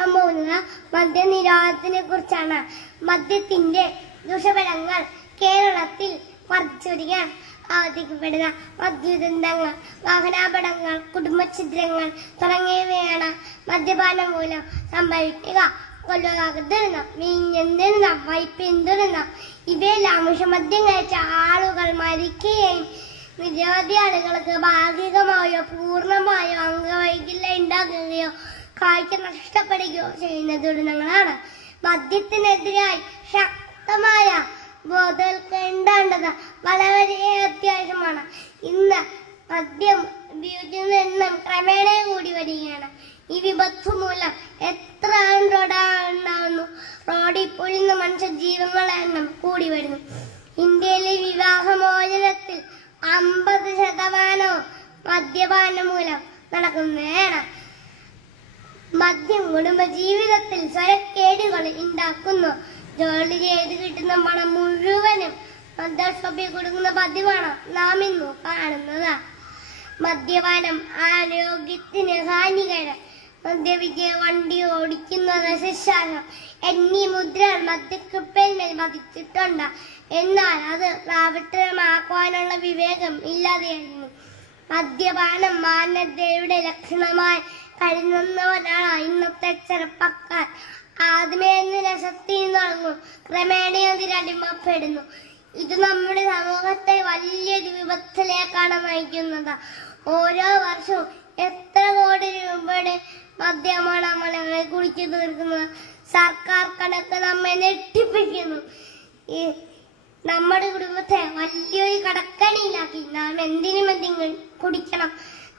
സംസാരിക്കാൻ പോകുന്നത് മദ്യനിരോധനത്തിനെ കുറിച്ചാണ് മദ്യത്തിന്റെ ദുഷഫലങ്ങൾ കേരളത്തിൽ വർദ്ധിച്ചുവരികയാണ് അവതരിക്കപ്പെടുന്ന മദ്യദുരന്തങ്ങൾ വാഹനാപടങ്ങൾ കുടുംബഛിദ്രങ്ങൾ തുടങ്ങിയവയാണ് മദ്യപാനം മൂലം സംഭവിക്കുക. കൊലപാതക ദുരന്തം മീഞ്ഞൻ ഇവയെല്ലാം വിഷമദ്യം കഴിച്ച ആളുകൾ മരിക്കുകയും നിരവധി ആളുകൾക്ക് ഭാഗികമായോ പൂർണമായോ അംഗവൈകല്യം ഉണ്ടാകുകയോ കാഴ്ച നഷ്ടപ്പെടുകയോ ചെയ്യുന്ന ഞങ്ങളാണ് മദ്യത്തിനെതിരായി ശക്തമായ ബോധവൽക്കേണ്ടത് വളരെ അത്യാവശ്യമാണ്. ഇന്ന് മദ്യം ഉപയോഗിക്കുന്ന എണ്ണം ക്രമേണ കൂടി വരികയാണ്. ഈ വിപത്ത് മൂലം എത്ര റോഡുണ്ടാകുന്നു റോഡിൽ പൊഴുന്ന മനുഷ്യ ജീവങ്ങളുടെ എണ്ണം കൂടി വരുന്നു. ഇന്ത്യയിലെ വിവാഹമോചനത്തിൽ അമ്പത് ശതമാനവും മദ്യപാനം മൂലം നടക്കുന്നതാണ്. മദ്യം കുടുംബ ജീവിതത്തിൽ സ്വരക്കേടുകൾ ഉണ്ടാക്കുന്നു ജോലി ചെയ്ത് കിട്ടുന്ന പണം മുഴുവനും മദ്യസഭയിൽ കൊടുക്കുന്ന പതിവാണ് നാം ഇന്ന് കാണുന്നത്. മദ്യപാനം ആരോഗ്യത്തിന് ഹാനികരം. മദ്യപിച്ച് വണ്ടി ഓടിക്കുന്നത് ശിക്ഷാർഹം എന്നീ മുദ്ര മദ്യക്കുപ്പലിൽ മതിച്ചിട്ടുണ്ട് എന്നാൽ അത് പ്രാവർത്തനമാക്കുവാനുള്ള വിവേകം ഇല്ലാതെയായിരുന്നു. മദ്യപാനം മാനവതയുടെ ലക്ഷണമായി കരുതുന്നവരാണ് ഇന്നത്തെ ചെറുപ്പക്കാർ. ആദ്യമേ എന്ന് രസത്തിൽ തുടങ്ങും ക്രമേണ അതിലടിമപ്പെടുന്നു ഇത് നമ്മുടെ സമൂഹത്തെ വലിയൊരു വിപത്തിലേക്കാണ് നയിക്കുന്നത്. ഓരോ വർഷവും എത്ര കോടി രൂപയുടെ മദ്യമാണ് നമ്മൾ കുടിച്ചു തീർക്കുന്നത്. സർക്കാർ കണക്ക് നമ്മെ ഞെട്ടിപ്പിക്കുന്നു. ഈ നമ്മുടെ കുടുംബത്തെ വലിയൊരു കടക്കണിയിലാക്കി. നാം എന്തിനും എന്തെങ്കിലും കുടിക്കണം.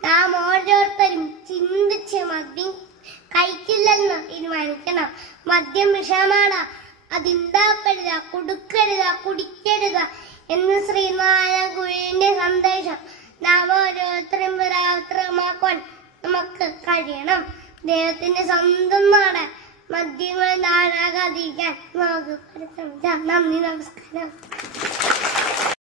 നാം ഓരോരുത്തരും ചിന്തിച്ച് മദ്യം കഴിക്കില്ലെന്ന് തീരുമാനിക്കണം. മദ്യം വിഷമാണ്. അതുണ്ടാക്കരുത് കൊടുക്കരുത് കുടിക്കരുത് എന്ന് ശ്രീനാരായണ ഗുരുവിന്റെ സന്ദേശം നാം ഓരോരുത്തരും പ്രാവർത്തനമാക്കുവാൻ നമുക്ക് കഴിയണം. ദൈവത്തിന്റെ സ്വന്തം നാട് മദ്യങ്ങൾ നാടാകാതിരിക്കാൻ നമുക്ക് നന്ദി നമസ്കാരം.